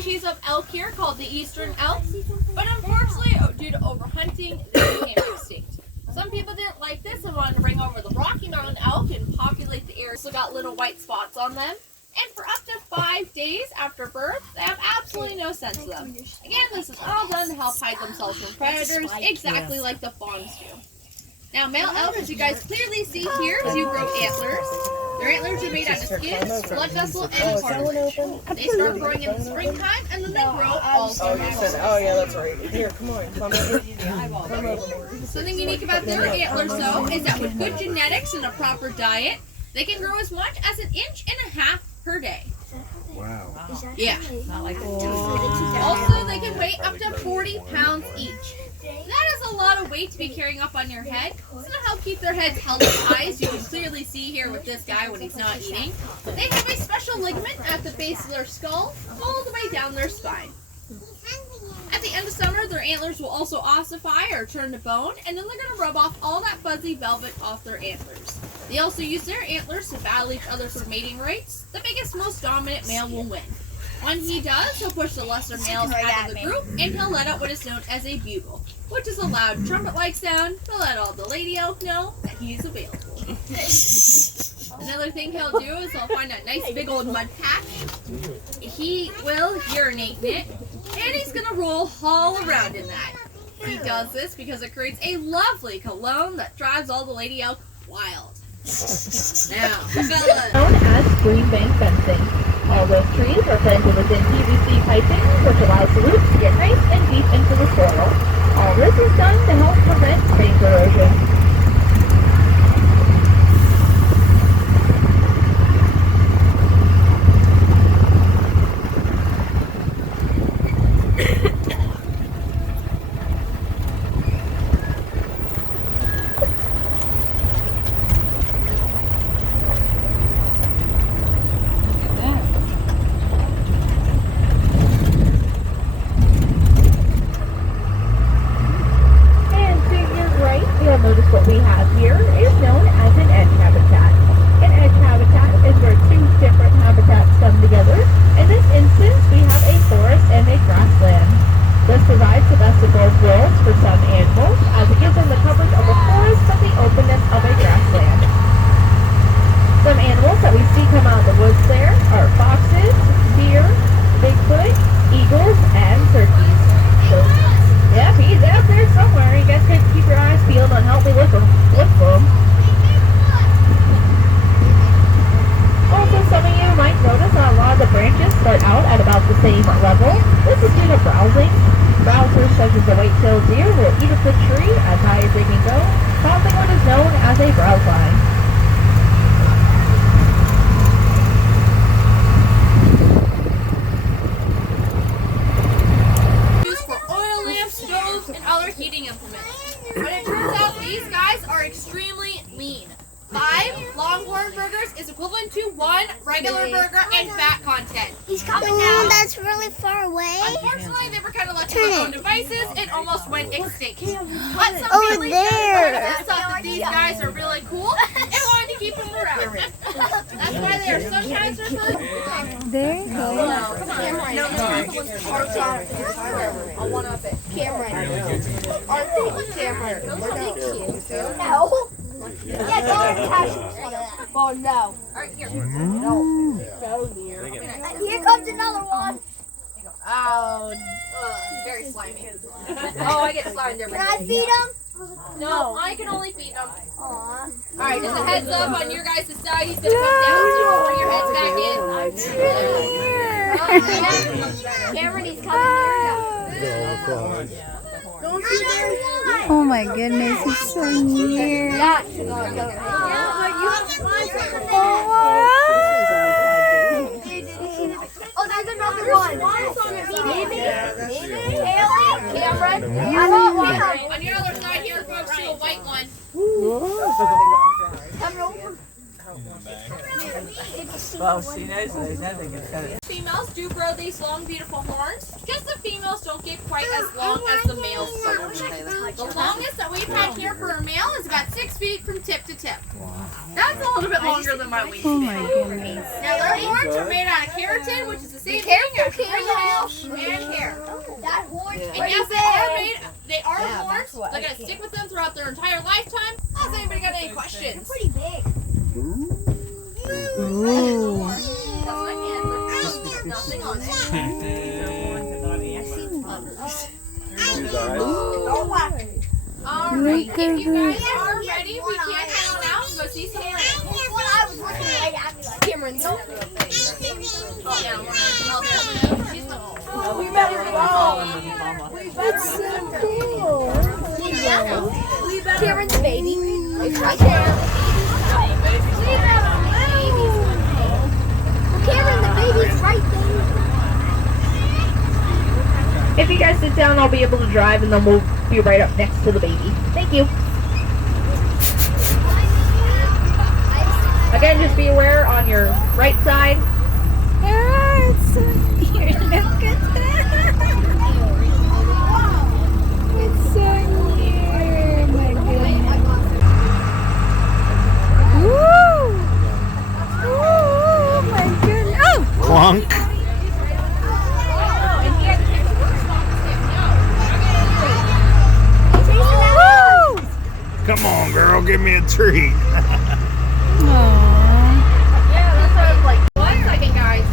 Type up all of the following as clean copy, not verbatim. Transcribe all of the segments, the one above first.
species of elk here called the eastern elk, but unfortunately, due to overhunting, they became extinct. Some people didn't like this and wanted to bring over the Rocky Mountain elk and populate the area. So got little white spots on them. And for up to 5 days after birth, they have absolutely no sense to them. Again, this is all done to help hide themselves from predators, exactly like the fawns do. Now, male elk, as you guys clearly see here, do grow antlers. Their antlers are made out of skin, blood vessel, and cartilage. They start growing in the springtime, and then they grow all summer. Oh, yeah, that's right. Here, come on. Come over. Something unique about their antlers, though, is that with good genetics and a proper diet, they can grow as much as 1.5 inches per day. Wow. Yeah. Also, they can weigh up to 40 pounds each. That is a lot of weight to be carrying up on your head. It's going to help keep their heads held up high, as you can clearly see here with this guy when he's not eating. They have a special ligament at the base of their skull, all the way down their spine. At the end of summer, their antlers will also ossify or turn to bone, and then they're going to rub off all that fuzzy velvet off their antlers. They also use their antlers to battle each other for mating rights. The biggest, most dominant male will win. When he does, he'll push the lesser males out of the group, and he'll let out what is known as a bugle, which is a loud trumpet-like sound to let all the lady elk know that he's available. Another thing he'll do is he'll find a nice big old mud patch. He will urinate in it, and he's going to roll all around in that. He does this because it creates a lovely cologne that drives all the lady elk wild. Now, fellas. Known as green bank fencing. All those trees are planted within PVC piping, which allows the roots to get nice and deep into the soil. All this is done to help prevent bank erosion. Notice what we have here is known as an edge habitat. An edge habitat is where two different habitats come together. In this instance, we have a forest and a grassland. This provides the best of both worlds for some animals, as it gives them the coverage of a forest but the openness of a grassland. Some animals that we see come out of the woods there are foxes, deer, Bigfoot, eagles, and turkeys. Yep, he's out there somewhere. You guys can keep your eyes peeled and help me look for him. Also, some of you might notice that a lot of the branches start out at about the same level. This is due to browsing. Browsers such as the white-tailed deer will eat up the tree as high as they can go, causing what is known as a browse line. And other heating implements. But it turns out these guys are extremely lean. 5 Longhorn burgers is equivalent to 1 regular burger in fat content. He's coming now. That's really far away. Unfortunately, they were kind of left to their own devices and almost went extinct. But some Over family there. thought that these guys are really cool and wanted to keep them around. That's why they are sometimes referred to. There you go. Come on. I'll one up it. Cameron. Aren't they Cameron? Are they cute? No. Yeah, don't touch it. Oh, no. Alright, here. No. Here comes another one. Oh, very slimy. Oh, I get slime there. Can I feed him? No, I can only feed them. Aw. Alright, just a heads up on your guys' side. He's gonna come down, so you bring your heads back in. Cameron, he's coming here. Don't you dare. Oh my goodness, he's so near. Oh, there's another one. Maybe. Cameron. I want one. On your other side here, folks, see a white one. Come over. Well, she knows those, I think it's kind of... Female females do grow these long, beautiful horns. Just the females don't get quite as long as the males do. The longest that we've had here for a male is about 6 feet from tip to tip. That's a little bit longer than my wingspan. Oh my goodness. Now their horns are made out of keratin, which is the same thing as fingernails and hair. And yes, they are horns. They're going to stick with them throughout their entire lifetime. Has anybody got any questions? Pretty big. Ooh. That's my answer. There's nothing on it. Alright, if you guys are ready, we can head on out and go see some more animals. Cameron's. We better go. That's so cool. Cameron's the baby. It's right there. Cameron, the baby's right there. If you guys sit down, I'll be able to drive, and then we'll be right up next to the baby. Thank you. Again, just be aware on your right side. Ah, it's so near. Look at that. It's so near. My goodness. Woo! Oh my goodness. Oh! Clunk. Come on, girl, give me a treat. Yeah, that's what I was like. 1 second, guys.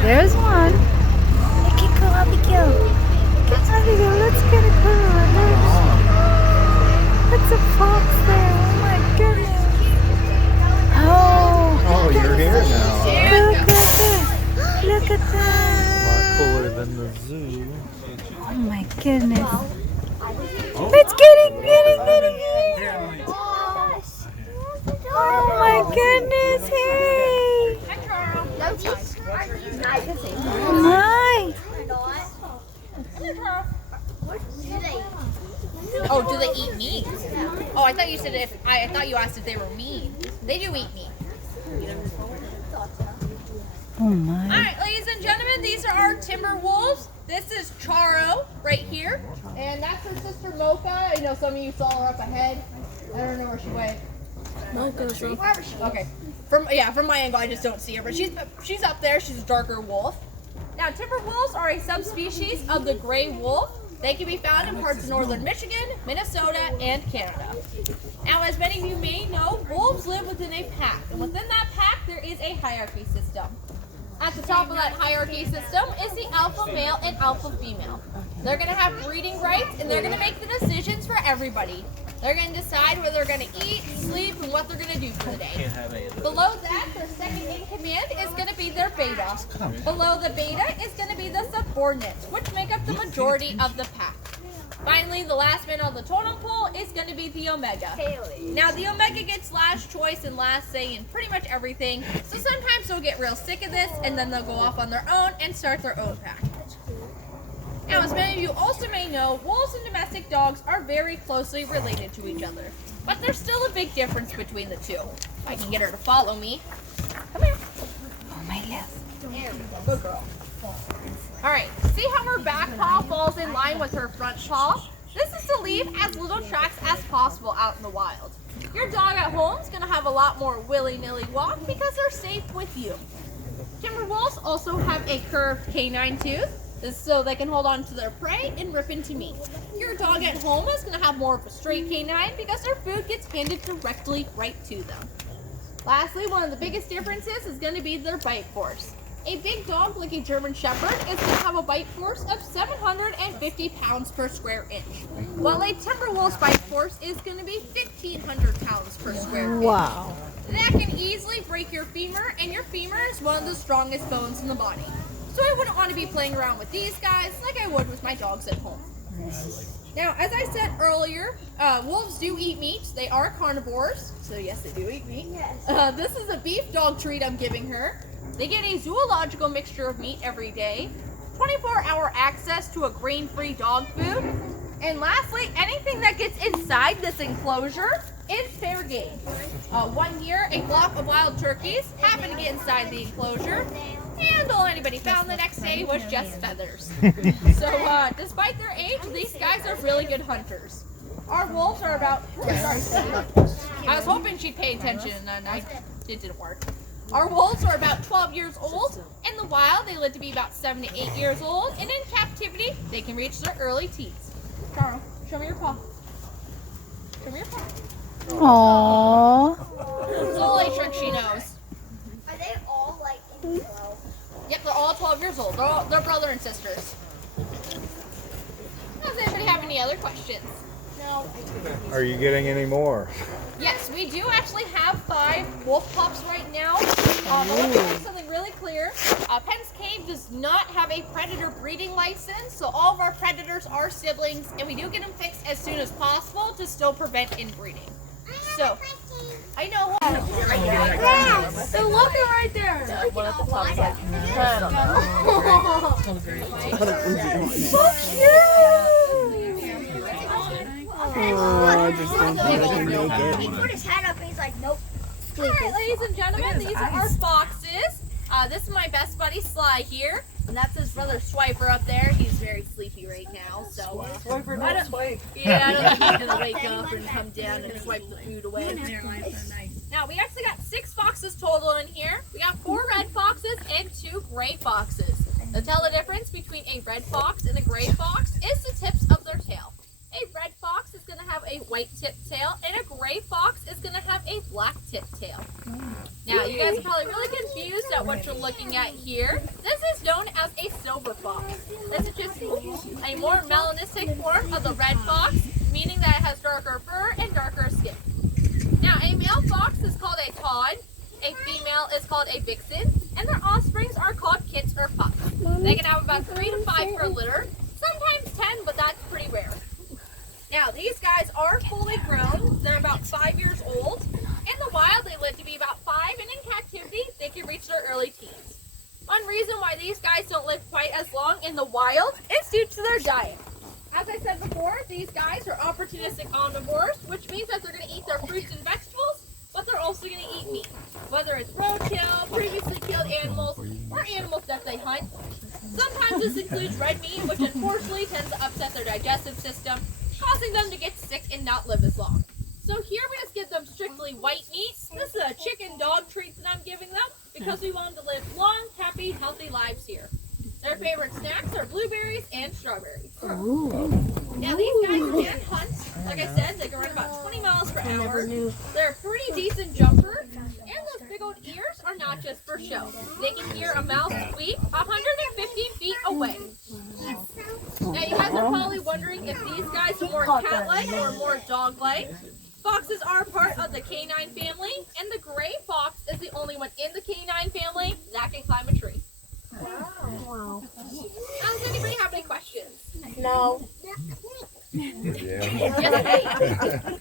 There's one. Look at Abigail. Get Abigail. Let's get a closer look. That's a fox there. Oh my goodness. Oh, You're here now. look at that. Look at that. A lot cooler than the zoo. Oh my goodness. It's getting. Oh my goodness. Hey. My. Oh, do they eat meat? Oh, I thought you said I thought you asked if they were mean. They do eat meat. Oh my. Alright, ladies and gentlemen, these are our Timberwolves. This is Charo right here. And that's her sister Mocha. I know some of you saw her up ahead. I don't know where she went. Mocha's right. Okay. From my angle I just don't see her, but she's up there. She's a darker wolf. Now Timberwolves are a subspecies of the gray wolf. They can be found in parts of northern Michigan, Minnesota, and Canada. Now, as many of you may know, wolves live within a pack, and within that pack there is a hierarchy system. At the top of that hierarchy system is the alpha male and alpha female. They're going to have breeding rights, and they're going to make the decisions for everybody. They're going to decide whether they're going to eat, sleep, and what they're going to do for the day. Below that, their second in command is going to be their beta. Below the beta is going to be the subordinates, which make up the majority of the pack. Finally, the last man on the totem pole is going to be the omega. Now, the omega gets last choice and last say in pretty much everything, so sometimes they'll get real sick of this, and then they'll go off on their own and start their own pack. Now, as many of you also may know, wolves and domestic dogs are very closely related to each other. But there's still a big difference between the two. If I can get her to follow me. Come here. Oh my left. Good girl. Alright, see how her back paw falls in line with her front paw? This is to leave as little tracks as possible out in the wild. Your dog at home is going to have a lot more willy-nilly walk because they're safe with you. Timberwolves also have a curved canine tooth. This is so they can hold on to their prey and rip into meat. Your dog at home is going to have more of a straight canine because their food gets handed directly right to them. Lastly, one of the biggest differences is going to be their bite force. A big dog like a German Shepherd is going to have a bite force of 750 pounds per square inch, while a Timberwolf's bite force is going to be 1,500 pounds per square inch. Wow. That can easily break your femur, and your femur is one of the strongest bones in the body. So I wouldn't want to be playing around with these guys like I would with my dogs at home. Now, as I said earlier, wolves do eat meat. They are carnivores, so yes, they do eat meat. Yes. This is a beef dog treat I'm giving her. They get a zoological mixture of meat every day, 24-hour access to a grain-free dog food, and lastly, anything that gets inside this enclosure is fair game. 1 year, a flock of wild turkeys happened to get inside the enclosure. And all anybody found the next day was just feathers. So despite their age, these guys are really good hunters. Our wolves are about... I was hoping she'd pay attention, and it didn't work. Our wolves are about 12 years old. In the wild, they live to be about 7 to 8 years old. And in captivity, they can reach their early teens. Charles, show me your paw. Show me your paw. Aww. It's the only trick she knows. Are they all like 12? Yep, they're all 12 years old. They're brother and sisters. Does anybody have any other questions? No. Are you getting any more? Yes, we do actually have 5 wolf pups right now. But let's make something really clear. Penn's Cave does not have a predator breeding license, so all of our predators are siblings, and we do get them fixed as soon as possible to still prevent inbreeding. So, I know. So look right there. One at the top is like, Oh, just don't think I can make it. He put his head up and he's like, nope. Alright, ladies and gentlemen, these are our foxes. This is my best buddy Sly here, and that's his brother Swiper up there. He's very sleepy right now, so Swiper, don't swipe. yeah, I don't think he's gonna wake up and come down and swipe the food away. Now we actually got 6 foxes total in here. We got 4 red foxes and 2 gray foxes. To tell the difference between a red fox and a gray fox is the tips of their tail. A red fox is going to have a white tipped tail, and a gray fox is going to have a black tipped tail. Now, you guys are probably really confused at what you're looking at here. This is known as a silver fox. This is just a more melanistic form of the red fox, meaning that it has darker fur and darker skin. Now, a male fox is called a tod, a female is called a vixen, and their offsprings are called kits or pups. They can have about 3 to 5 per litter, sometimes 10, but that's pretty rare. Now, these guys are fully grown. They're about 5 years old. In the wild, they live to be about 5, and in captivity, they can reach their early teens. One reason why these guys don't live quite as long in the wild is due to their diet. As I said before, these guys are opportunistic omnivores, which means that they're going to eat their fruits and vegetables, but they're also going to eat meat. Whether it's roadkill, previously killed animals, or animals that they hunt. Sometimes this includes red meat, which unfortunately tends to upset their digestive system, causing them to get sick and not live as long. So here we just give them strictly white meat. This is a chicken dog treat that I'm giving them because we want them to live long, happy, healthy lives here. Their favorite snacks are blueberries and strawberries. Now these guys can hunt. Like I said, they can run about 20 miles per hour. They're a pretty decent jumper. And those big old ears are not just for show. They can hear a mouse squeak 150 feet away. Now you guys are probably wondering if these guys are more cat-like or more dog-like. Foxes are part of the canine family, and the gray fox is the only one in the canine family that can climb a tree. Wow. Now, does anybody have any questions? No. Yeah. Yes, please.